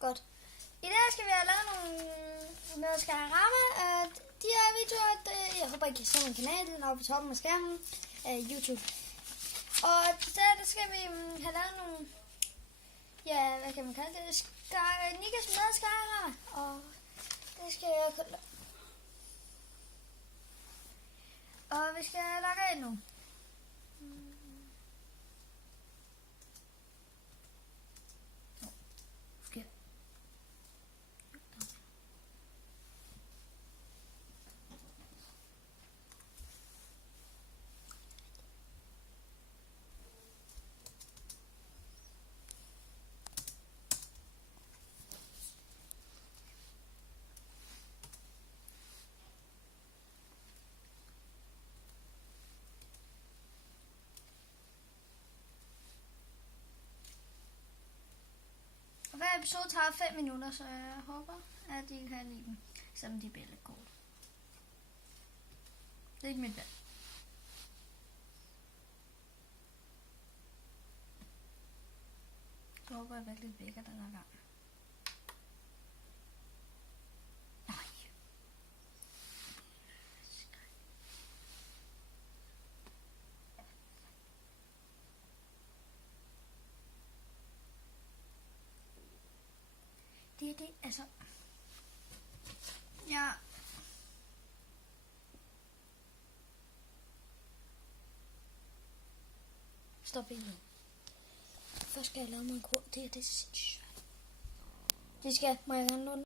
Godt. I dag skal vi have lavet noget Skyrim. De her videoer, jeg håber I kan se min kanal, den er oppe på toppen af skærmen af YouTube. Og der skal vi have lavet nogle, ja, hvad kan man kalde det, Nikas med Skyrim. Og det skal jeg kunne. Og vi skal logge ind nu. Hver episode tager 5 minutter, så jeg håber, at I kan lide dem, selvom de bliver lidt korte. Det er ikke mit valg. Så håber jeg virkelig, det virker den her gang. Nej. Det, altså. Ja. Stop billedet. Først skal jeg lave mig en kort. Det er sindssygt. Det skal jeg gerne låne.